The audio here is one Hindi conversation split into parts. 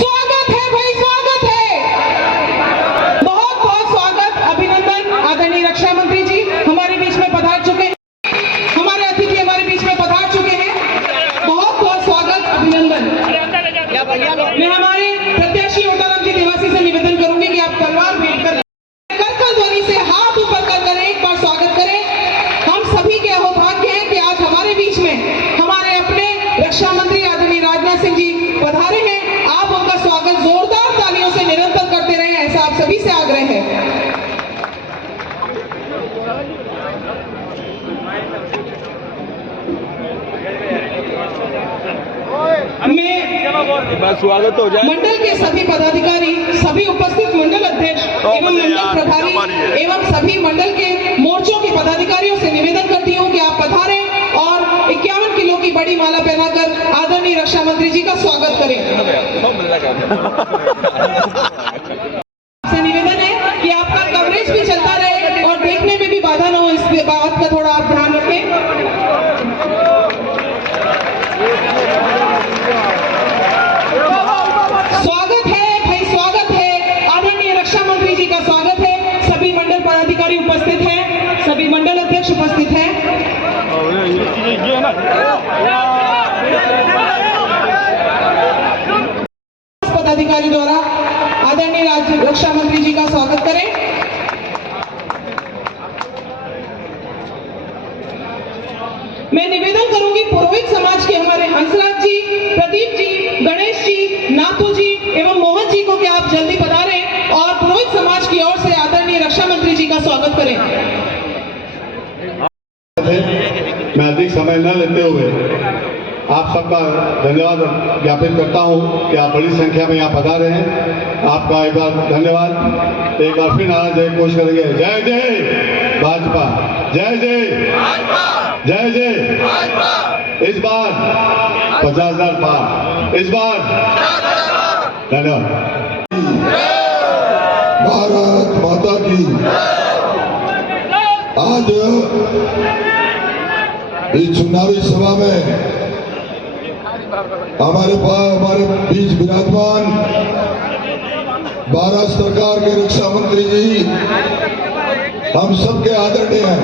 स्वागत है भाई, स्वागत है, बहुत बहुत स्वागत, अभिनंदन। आदरणीय रक्षा मंत्री जी हमारे बीच में पधार चुके हैं, हमारे अतिथि हमारे बीच में पधार चुके हैं, बहुत बहुत स्वागत, अभिनंदन। मैं हमारे प्रत्याशी ओटाराम जी निवासी से निवेदन करूंगी कि आप तलवार भेंट कर करकल ध्वनि से हाथ ऊपर कर करें, एक बार स्वागत करें। हम सभी के अहोभाग्य है कि आज हमारे बीच में हमारे अपने रक्षा मंत्री आदरणीय राजनाथ सिंह जी पधारे हैं। आप उनका स्वागत जोरदार तालियों से निरंतर करते रहे, ऐसा आप सभी से आग्रह है। मैं स्वागत हो जाए मंडल के सभी पदाधिकारी, सभी उपस्थित मंडल अध्यक्ष एवं मंडल प्रभारी एवं सभी मंडल के मोर्चों के पदाधिकारियों से निवेदन करती हूँ कि आप पधारें और 51 किलो की बड़ी माला पहनाकर आदरणीय रक्षा मंत्री जी का स्वागत करें। आपसे निवेदन है कि आपका कवरेज भी चलता रहे और देखने में भी बाधा न हो, इस बात का थोड़ा आप ध्यान रखें। स्वागत है भाई, स्वागत है, आदरणीय रक्षा मंत्री जी का स्वागत है। सभी मंडल पदाधिकारी उपस्थित हैं, सभी मंडल अध्यक्ष उपस्थित हैं। पदाधिकारी द्वारा आदरणीय रक्षा मंत्री जी का स्वागत करें। मैं निवेदन करूंगी पुरोहित समाज के हमारे हंसराज जी, प्रदीप जी, गणेश जी, नाथू जी एवं मोहन जी को कि आप जल्दी पधारें और पुरोहित समाज की ओर से आदरणीय रक्षा मंत्री जी का स्वागत करें। मैं अधिक समय न लेते हुए आप सबका धन्यवाद ज्ञापित करता हूं कि आप बड़ी संख्या में यहाँ पधारे हैं। आपका एक बार धन्यवाद। एक बार फिर नारा जय कोशिश करेंगे। जय जय भाजपा, जय जय जय जय। इस बार 50,000 पार, इस बार धन्यवाद। भारत माता की। आज इस चुनावी सभा में हमारे बीच विराजमान भारत सरकार के रक्षा मंत्री जी हम सबके आदरणीय हैं,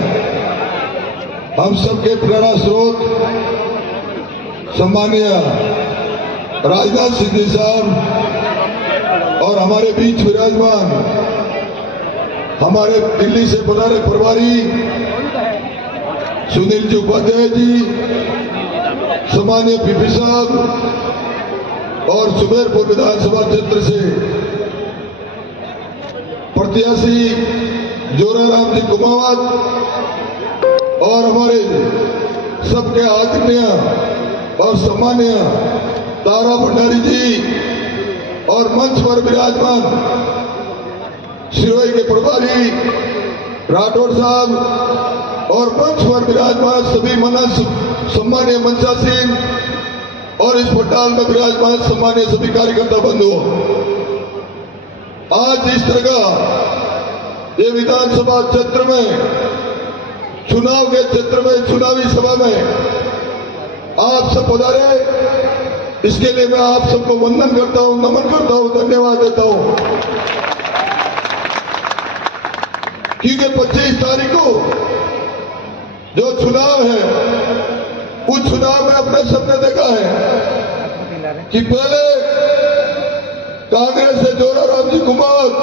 हम सबके प्रेरणा स्रोत सम्मानीय राजनाथ सिंह जी साहब और हमारे बीच विराजमान हमारे दिल्ली से पधारे प्रभारी सुनील जी उपाध्याय जी, सम्मानीय पीपी साहब और सुमेरपुर विधानसभा क्षेत्र से प्रत्याशी जोराराम जी कुमावत और हमारे सबके आदरणीय और सम्मानीय तारा भंडारी जी और मंच पर विराजमान शिवई के प्रभारी राठौड़ साहब और मंच पर विराजमान सभी मनस सम्मानीय मंचासीन और इस पंडाल में विराजमान सम्मानीय सभी कार्यकर्ता बंधुओं, आज इस तरह का ये विधानसभा क्षेत्र में चुनाव के क्षेत्र में चुनावी सभा में आप सब पधारे, इसके लिए मैं आप सबको वंदन करता हूं, नमन करता हूं, धन्यवाद देता हूं। क्योंकि 25 तारीख को जो चुनाव है उस चुनाव में अपने सबने देखा है कि पहले कांग्रेस से जोराराम जी कुमावत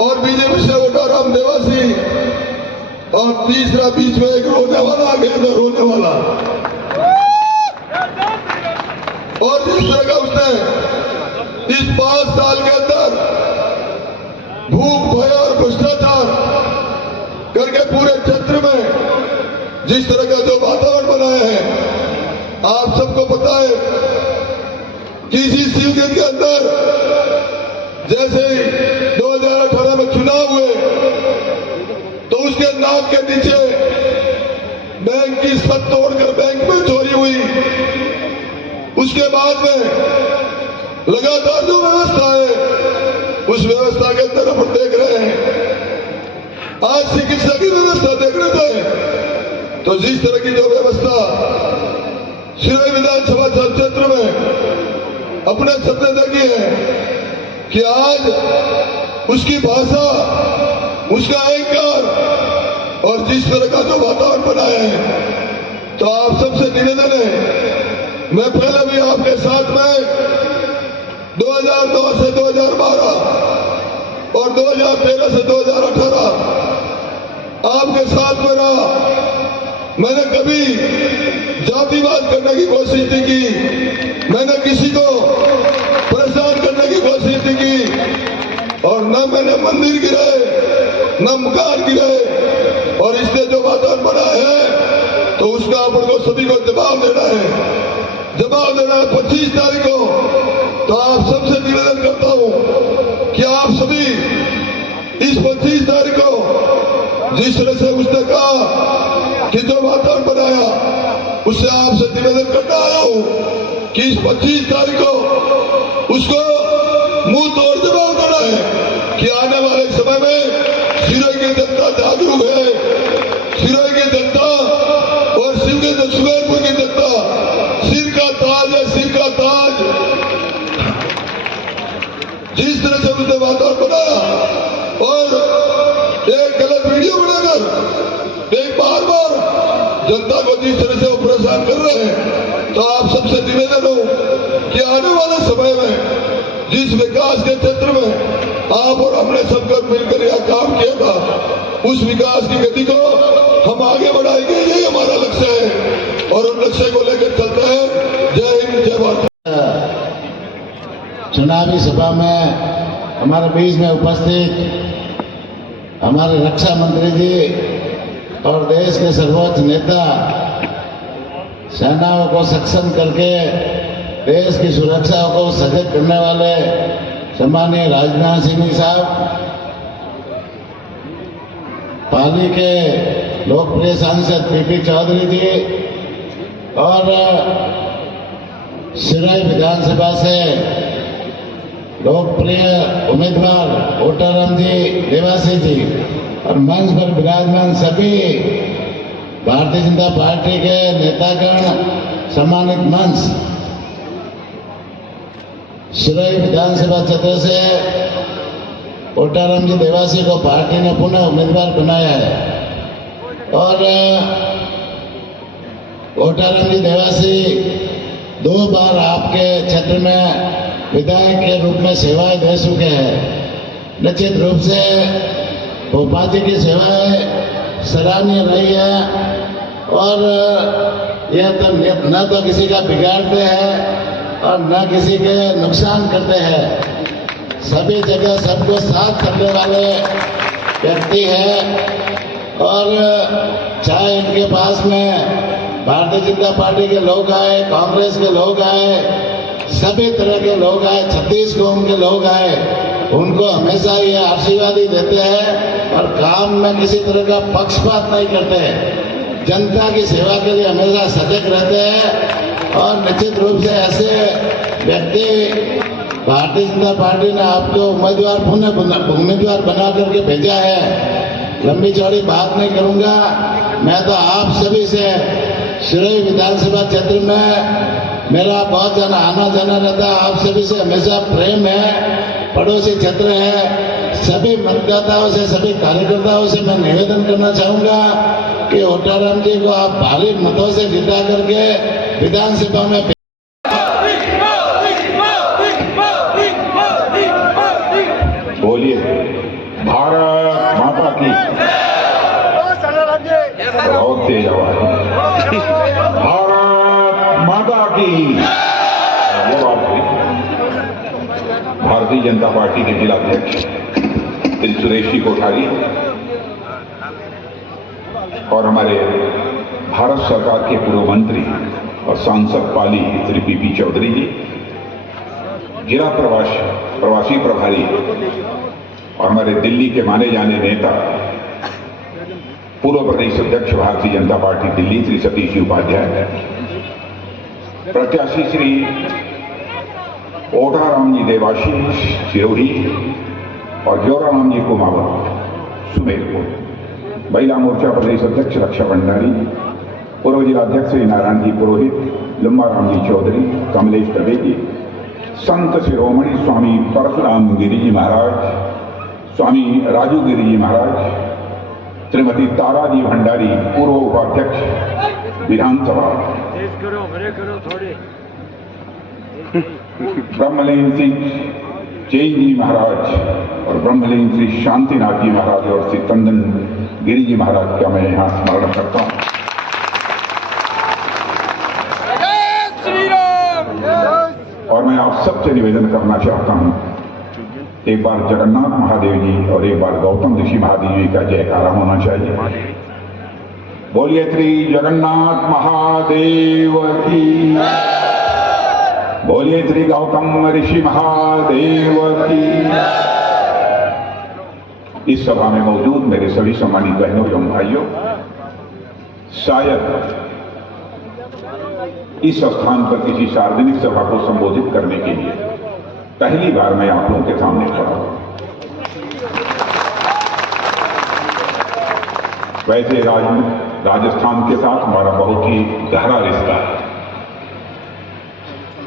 और बीजेपी से ओटाराम देवासी और तीसरा बीच में एक रोने वाला आ गया था, रोने वाला। और जिस तरह का उसने इस 5 साल के अंदर भूख, भय और भ्रष्टाचार करके पूरे क्षेत्र में जिस तरह का जो वातावरण बनाया है, आप सबको पता है कि इसी सीजन के अंदर जैसे 2018 में चुनाव हुए तो उसके नाक के नीचे बैंक की छत तोड़कर बैंक में चोरी हुई। उसके बाद में लगातार जो व्यवस्था है उस व्यवस्था के अंदर हम देख रहे हैं। आज चिकित्सा की व्यवस्था देखने पर तो जिस तरह की जो व्यवस्था शिवई विधानसभा क्षेत्र में अपने सपने देखे हैं कि आज उसकी भाषा, उसका अहंकार और जिस तरह का जो वातावरण बनाया है, तो आप सबसे निवेदन है, मैं पहले भी आपके साथ में 2009 से 2012 और 2013 से 2018 आपके साथ में रहा। मैंने कभी जातिवाद करने की कोशिश नहीं की, मैंने किसी को परेशान करने की कोशिश नहीं की, और न मैंने मंदिर गिराए, न मकान गिराए। और इसने जो वातावरण बना है, तो उसका अपन को सभी को जवाब देना है। जवाब देना है 25 तारीख को। तो आप सबसे निवेदन करता हूं कि आप सभी इस 25 तारीख को, जिस तरह से उसने कहा कि जो वातावरण बनाया, उससे आपसे निवेदन करना आया हूं कि इस 25 तारीख को उसको मुंह तोड़ जवाब देना है कि आने वाले समय में सिरोही की जनता जागरूक है। सिरोही की जनता और सुमेरपुर की जनता सिर का ताज है, सिर का ताज। जिस तरह से उसने वातावरण बनाया और एक गलत वीडियो बनाकर एक बार बार जनता को जिस तरह से वो परेशान कर रहे हैं, तो आप सबसे निवेदन हो कि आने वाले समय में जिस विकास के क्षेत्र में आप और हमने सबकर मिलकर यह काम किया था, उस विकास की गति को हम आगे बढ़ाएंगे। यही हमारा लक्ष्य है और उन लक्ष्य को लेकर चलते हैं। जय हिंद, जय भारत। चुनावी सभा में हमारे बीच में उपस्थित हमारे रक्षा मंत्री जी और देश के सर्वोच्च नेता, सेनाओं को सक्षम करके देश की सुरक्षा को सजग करने वाले सम्माननीय राजनाथ सिंह साहब, पाली के लोकप्रिय सांसद पीपी चौधरी जी और सिरोही विधानसभा से लोकप्रिय उम्मीदवार ओटाराम जी देवासी जी और मंच पर विराजमान सभी भारतीय जनता पार्टी के नेतागण, सम्मानित मंच, सिरोही विधानसभा क्षेत्र से ओटाराम जी देवासी को पार्टी ने पुनः उम्मीदवार बनाया है और ओटाराम जी देवासी 2 बार आपके क्षेत्र में विधायक के रूप में सेवाएं दे चुके हैं। निश्चित रूप से भोपा जी की सेवाएं सराहनीय रही है और यह तो न तो किसी का बिगाड़ते हैं और न किसी के नुकसान करते हैं। सभी जगह सबको साथ करने वाले व्यक्ति हैं और चाहे इनके पास में भारतीय जनता पार्टी के लोग आए, कांग्रेस के लोग आए, सभी तरह के लोग आए, 36 कौम के लोग आए, उनको हमेशा ये आशीर्वाद ही देते हैं और काम में किसी तरह का पक्षपात नहीं करते हैं। जनता की सेवा के लिए हमेशा सजग रहते हैं और निश्चित रूप से ऐसे व्यक्ति भारतीय जनता पार्टी ने आपको उम्मीदवार बना करके भेजा है। लंबी चौड़ी बात नहीं करूंगा। मैं तो आप सभी से सिरोही विधानसभा क्षेत्र में मेरा बहुत जाना आना जाना रहता है। आप सभी से हमेशा प्रेम है, पड़ोसी क्षेत्र है। सभी मतदाताओं से, सभी कार्यकर्ताओं से मैं निवेदन करना चाहूंगा कि ओटाराम जी को आप भारी मतों से जिता करके विधानसभा में बोलिए भारत माता की। बहुत तेज आवाज। भारत माता की। ये बात हुई भारतीय जनता पार्टी के जिलाध्यक्ष श्री सुरेश जी कोठारी और हमारे भारत सरकार के पूर्व मंत्री और सांसद पाली श्री पीपी चौधरी जी, जिला प्रवासी प्रभारी और हमारे दिल्ली के माने जाने नेता पूर्व प्रदेश अध्यक्ष भारतीय जनता पार्टी दिल्ली श्री सतीश जी उपाध्याय, प्रत्याशी श्री ओटाराम जी देवासी सिरोही और जोराराम जी कुमावा सुमेरपुर, महिला मोर्चा प्रदेश अध्यक्ष रक्षा भंडारी, पूर्व जिलाध्यक्ष श्री नारायण जी पुरोहित, लम्बा राम जी चौधरी, कमलेश दवे जी, संत शिरोमणि स्वामी परशुराम गिरी जी महाराज, स्वामी राजू गिरी जी महाराज, श्रीमती ताराजी भंडारी पूर्व उपाध्यक्ष विधानसभा, ब्रह्मलीन सिंह जैन जी महाराज और ब्रह्मलीन श्री शांतिनाथ जी महाराज और श्री तंदन गिरी जी महाराज का मैं यहाँ स्मरण करता हूँ। और मैं आप सबसे निवेदन करना चाहता हूँ, एक बार जगन्नाथ महादेव जी और एक बार गौतम ऋषि महादेव जी का जयकारा होना चाहिए। बोलिए श्री जगन्नाथ महादेव की, बोलिए श्री गौतम ऋषि महादेव की। इस सभा में मौजूद मेरे सभी सम्मानित बहनों एवं भाइयों, शायद इस स्थान पर किसी सार्वजनिक सभा को संबोधित करने के लिए पहली बार मैं आप लोगों के सामने खड़ा हूं। वैसे राजस्थान के साथ हमारा बहुत ही गहरा रिश्ता है।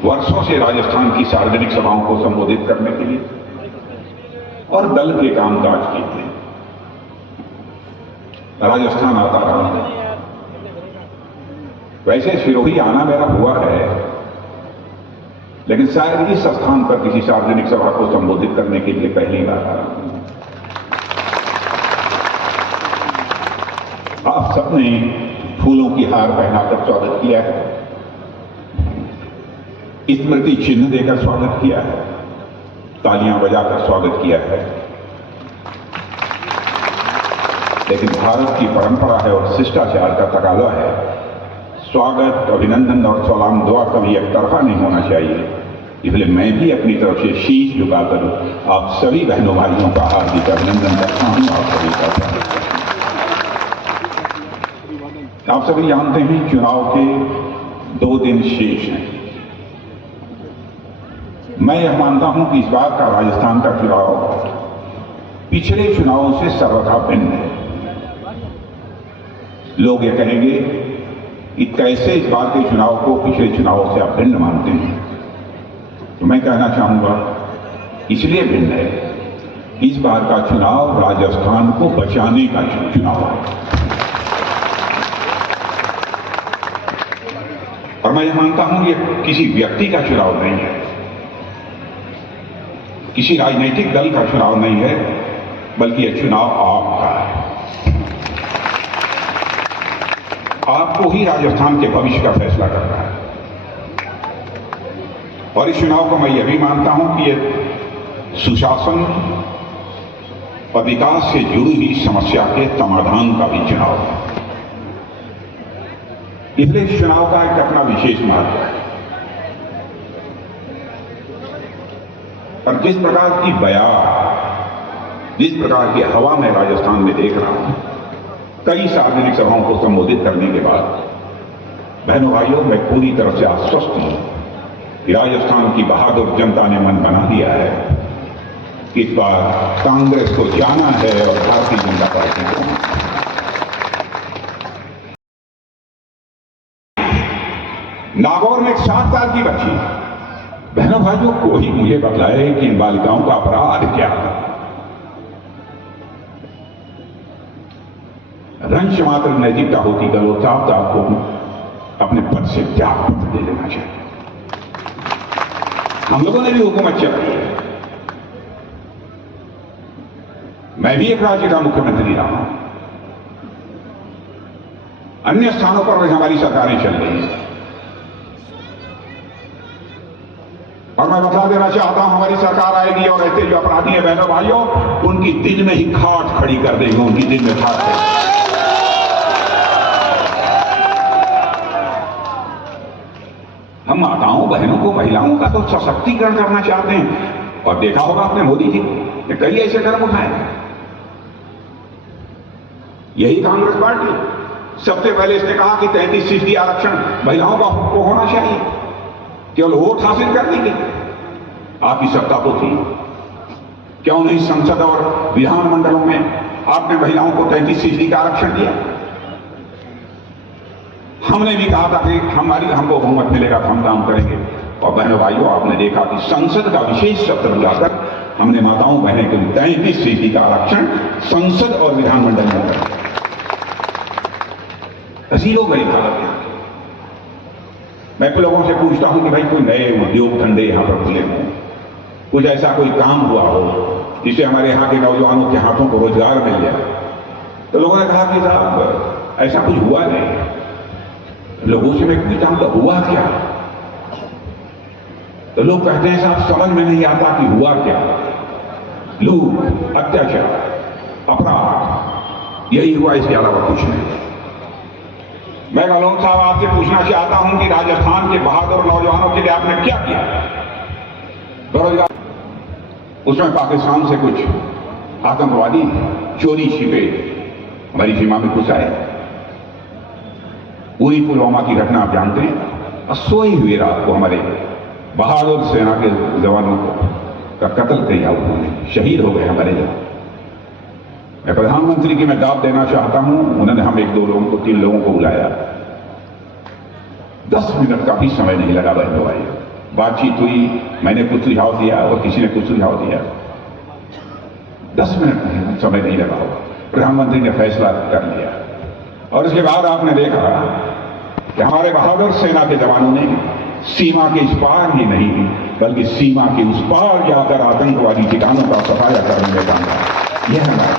वर्षों से राजस्थान की सार्वजनिक सभाओं को संबोधित करने के लिए और दल के कामकाज के लिए राजस्थान आता रहा। वैसे सिरोही आना मेरा हुआ है, लेकिन शायद इस स्थान पर किसी सार्वजनिक सभा को संबोधित करने के लिए पहली बार आ रहा हूं। आप सबने फूलों की हार पहनाकर स्वागत किया है, स्मृति चिन्ह देकर स्वागत किया है, तालियां बजाकर स्वागत किया है। लेकिन भारत की परंपरा है और शिष्टाचार का तकाजा है, स्वागत, अभिनंदन और सलाम दुआ कभी एक तरफा नहीं होना चाहिए। इसलिए मैं भी अपनी तरफ से शीश झुकाकर आप सभी बहनों भाइयों का हार्दिक अभिनंदन करता हूं। आप सभी जानते हैं चुनाव के 2 दिन शेष हैं। मैं यह मानता हूं कि इस बार का राजस्थान का चुनाव पिछले चुनावों से सर्वथा भिन्न है। लोग ये कहेंगे कि कैसे इस बार के चुनाव को पिछले चुनावों से आप भिन्न मानते हैं, तो मैं कहना चाहूंगा इसलिए भिन्न है, इस बार का चुनाव राजस्थान को बचाने का चुनाव है। और मैं यह मानता हूं ये किसी व्यक्ति का चुनाव नहीं है, किसी राजनीतिक दल का चुनाव नहीं है, बल्कि यह चुनाव आपका है। आपको ही राजस्थान के भविष्य का फैसला करना है। और इस चुनाव को मैं यह भी मानता हूं कि यह सुशासन और विकास से जुड़ी हुई समस्या के समाधान का भी चुनाव है। इसलिए इस चुनाव का एक अपना विशेष महत्व है। और जिस प्रकार की बयार, जिस प्रकार की हवा मैं राजस्थान में देख रहा हूं, कई सार्वजनिक सभाओं को संबोधित करने के बाद, बहनों भाइयों, मैं पूरी तरह से आश्वस्त हूं कि राजस्थान की बहादुर जनता ने मन बना लिया है कि इस बार कांग्रेस को जाना है और भारतीय जनता पार्टी को। नागौर में एक 7 साल की बच्ची, बहनों भाइयों, कोई मुझे बतलाए कि इन बालिकाओं का अपराध क्या है। रंश मात्र नैतिकता होती गलोचाप तो आपको अपने पद से त्याग पत्र दे देना चाहिए। हम लोगों ने भी हुकूमत चलाई है, मैं भी एक राज्य का मुख्यमंत्री रहा हूं, अन्य स्थानों पर भी हमारी सरकारें चल रही हैं। और मैं बता देना चाहता हूं, हमारी सरकार आएगी और ऐसे जो अपराधी हैं बहनों भाइयों, उनकी दिन में ही खाट खड़ी कर देंगे, उनकी दिन में खाट खड़ी। हम माताओं बहनों को, महिलाओं का तो सशक्तिकरण करना चाहते हैं। और देखा होगा आपने मोदी जी ने कई ऐसे कदम उठाए। यही कांग्रेस पार्टी सबसे पहले इसने कहा कि 33% आरक्षण महिलाओं को होना चाहिए, केवल वोट हासिल करने की आपकी सत्ता तो थी। क्यों नहीं संसद और विधानमंडलों में आपने महिलाओं को 33% का आरक्षण दिया? हमने भी कहा था कि हमको बहुमत मिलेगा तो हम काम करेंगे। और बहनों भाइयों, आपने देखा कि संसद का विशेष सत्र बुलाकर हमने माताओं बहनों के लिए 33% का आरक्षण संसद और विधानमंडल में कर दिया। हसीनों गई भारत में। मैं कुछ लोगों से पूछता हूं कि भाई कोई नए उद्योग धंधे यहां पर खुले हों, कुछ ऐसा कोई काम हुआ हो जिससे हमारे यहाँ के नौजवानों के हाथों को रोजगार मिल जाए। तो लोगों ने कहा कि साहब ऐसा कुछ हुआ नहीं। लोगों से मैं पूछता हूं तो हुआ क्या? तो लोग कहते हैं साहब समझ में नहीं आता कि हुआ क्या। लूट, अत्याचार, अपराध, यही हुआ, इसके अलावा कुछ नहीं। मैं गहलोत साहब आपसे पूछना चाहता हूं कि राजस्थान के बहादुर नौजवानों के लिए आपने क्या किया? बेरोजगार, उसमें पाकिस्तान से कुछ आतंकवादी चोरी छिपे हमारी सीमा में घुस आए। पूरी पुलवामा की घटना आप जानते हैं। और सोई हुई रात को हमारे बहादुर सेना के जवानों का कत्ल किया, उन्होंने शहीद हो गए हमारे जवान। मैं प्रधानमंत्री की मैं दाद देना चाहता हूं, उन्होंने हम 1-2 लोगों को 3 लोगों को बुलाया, 10 मिनट का भी समय नहीं लगा बहनों भाई। बातचीत हुई, मैंने कुछ सुझाव दिया और किसी ने कुछ सुझाव दिया, 10 मिनट समय नहीं लगा होगा, प्रधानमंत्री ने फैसला कर लिया। और उसके बाद आपने देखा कि हमारे बहादुर सेना के जवानों ने सीमा के इस पार ही नहीं बल्कि सीमा के उस पार जाकर आतंकवादी ठिकानों का सफाया करने में काम किया। यह हमारा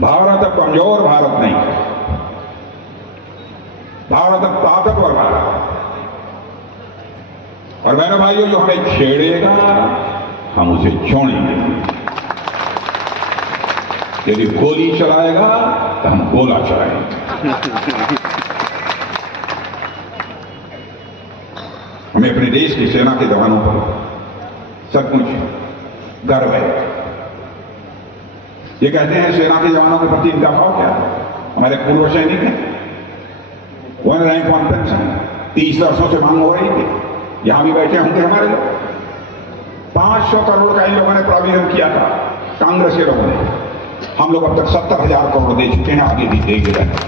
भारत अब कमजोर भारत नहीं है, भारत अब ताकतवर भारत। और बहनों भाइयों, जो हमें छेड़ेगा हम उसे छोड़ेंगे। यदि गोली चलाएगा तो हम गोला चलाएंगे। हमें अपने देश की सेना के जवानों पर सचमुच गर्व है। ये कहते हैं सेना के जवानों के प्रति इनका भाव क्या है? हमारे पूर्व सैनिक हैं, 1 रैंक 1 पेंशन 30 वर्षों से मांग हो रही थी, यहां भी बैठे होंगे हमारे लोग। 500 करोड़ का इन लोगों ने प्रोविजन किया था, कांग्रेस के लोगों ने। हम लोग अब तक 70,000 करोड़ दे चुके हैं, आगे भी देंगे रहेंगे।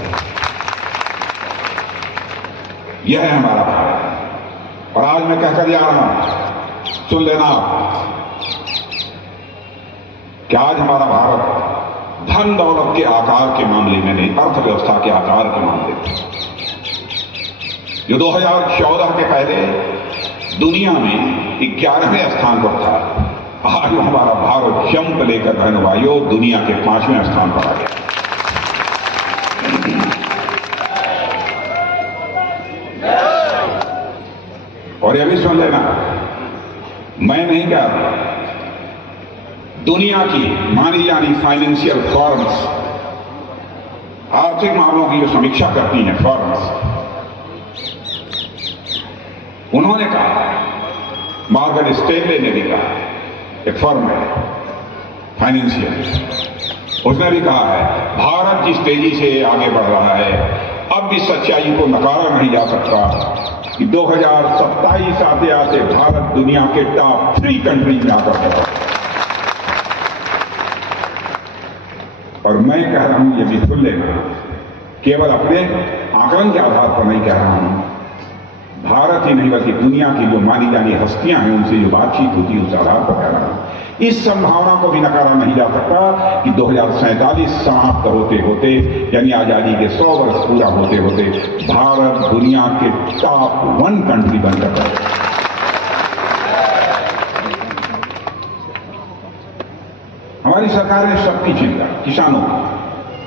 यह है हमारा भारत। और आज मैं कहकर जा रहा हूं, सुन लेना कि आज हमारा भारत धन दौलत के आकार के मामले में नहीं, अर्थव्यवस्था के आकार के मामले में, जो 2014 के पहले दुनिया में 11वें स्थान पर था, आज हमारा भारत जंप लेकर बहनों भाइयों दुनिया के 5वें स्थान पर आ गया। और यह भी सुन लेना, मैं नहीं कह रहा, दुनिया की मानी जानी फाइनेंशियल फर्म्स, आर्थिक मामलों की जो समीक्षा करती हैं फर्म्स, उन्होंने कहा, मॉर्गन स्टैनले ने भी कहा, एक फर्म है फाइनेंशियल, उसने भी कहा है भारत जिस तेजी से आगे बढ़ रहा है, अब इस सच्चाई को नकारा नहीं जा सकता कि 2027 आते आते भारत दुनिया के टॉप 3 कंट्रीज में आकर पड़ा। और मैं कह रहा हूं, ये भी सुन लेना, केवल अपने आकलन के आधार पर नहीं कह रहा हूं, भारत ही नहीं बल्कि दुनिया की जो मानी जानी हस्तियां हैं उनसे जो बातचीत होती है उस आधार पर कह रहा हूं। इस संभावना को भी नकारा नहीं जा सकता कि 2047 समाप्त होते होते, यानी आजादी के 100 वर्ष पूरा होते होते, भारत दुनिया के टॉप 1 कंट्री बनकर रहेगा। हमारी सरकार ने सबकी चिंता, किसानों की,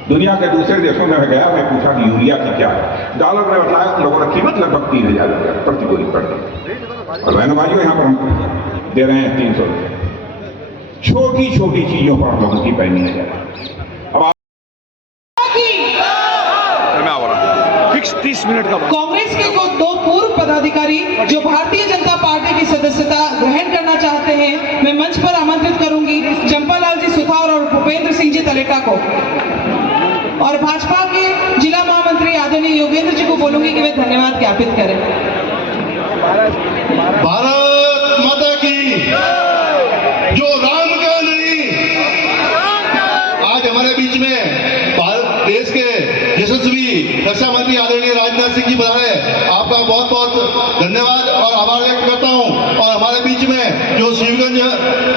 दुनिया के दूसरे देशों में गया, मैं पूछा कि यूरिया की क्या है, डॉलर में बताया, उन लोगों ने कीमत लगभग 3,000 रुपया प्रति बोरी पड़ गई। और बहनों भाइयों, यहां पर हम दे रहे हैं 300 रुपये। छोटी छोटी चीजों पर हम लोगों की पैनी है। अब फिक्स 30 मिनट का कांग्रेस के 2 पूर्व पदाधिकारी जो भारतीय जनता पार्टी की सदस्यता ग्रहण करना चाहते हैं, मैं मंच पर आमंत्रित करूंगी चंपालाल जी सुथार और भूपेंद्र सिंह जी तलेटा को। और भाजपा के जिला महामंत्री आदरणीय योगेंद्र जी को बोलूंगी कि वे धन्यवाद ज्ञापित करें। भारत माता की, जो राम का नहीं, आज हमारे बीच में भारत देश के यशस्वी रक्षा मंत्री बहुत बहुत धन्यवाद और आभार व्यक्त करता हूं। और हमारे बीच में जो शिवगंज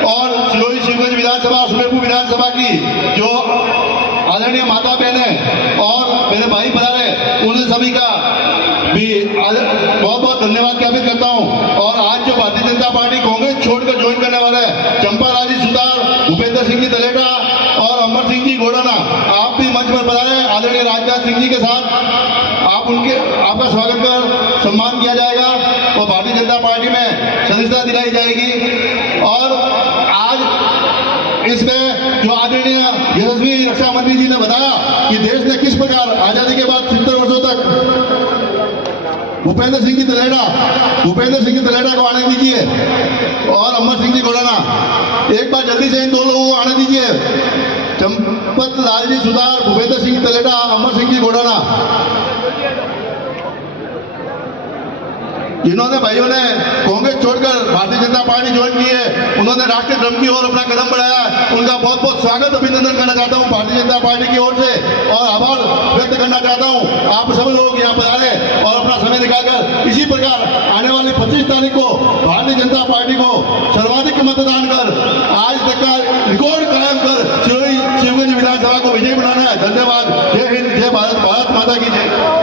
और सिरोही शिवगंज विधानसभा और सुमेरपुर विधानसभा की जो आदरणीय माता बहनें और मेरे भाई पधारे, उन सभी का भी बहुत बहुत धन्यवाद ज्ञापित करता हूं। और आज जो भारतीय जनता पार्टी कांग्रेस छोड़कर ज्वाइन करने वाले हैं, चंपा राजी सुतार, भूपेंद्र सिंह जी तलेटा और अमर सिंह जी गोडाना, आप भी मंच पर पधारे आदरणीय राजनाथ सिंह जी के साथ। आपका स्वागत कर सम्मान किया जाएगा और भारतीय जनता पार्टी में सदस्यता दिलाई जाएगी। और आज इसमें जो आदरणीय यशस्वी रक्षा मंत्री जी ने बताया कि देश ने किस प्रकार आजादी के बाद 70 वर्षों तक भूपेंद्र सिंह जी तलेटा को आने दीजिए और अमर सिंह जी गोडाना, एक बार जल्दी से इन दो लोगों को आने दीजिए। चंपत लाल जी सुतार, भूपेंद्र सिंह तलेटा, अमर सिंह जी गोडाना, जिन्होंने भाइयों ने कांग्रेस छोड़कर भारतीय जनता पार्टी ज्वाइन की है, उन्होंने राष्ट्रीय क्रम की ओर अपना कदम बढ़ाया है। उनका बहुत बहुत स्वागत अभिनंदन करना चाहता हूं भारतीय जनता पार्टी की ओर से और आभार व्यक्त करना चाहता हूं। आप सब लोग यहाँ पधारे और अपना समय निकालकर इसी प्रकार आने वाली 25 तारीख को भारतीय जनता पार्टी को सर्वाधिक मतदान कर आज तक का रिकॉर्ड कायम कर सिरोही शिवगंज विधानसभा को विजयी बनाना है। धन्यवाद। जय हिंद, जय भारत, भारत माता की जय।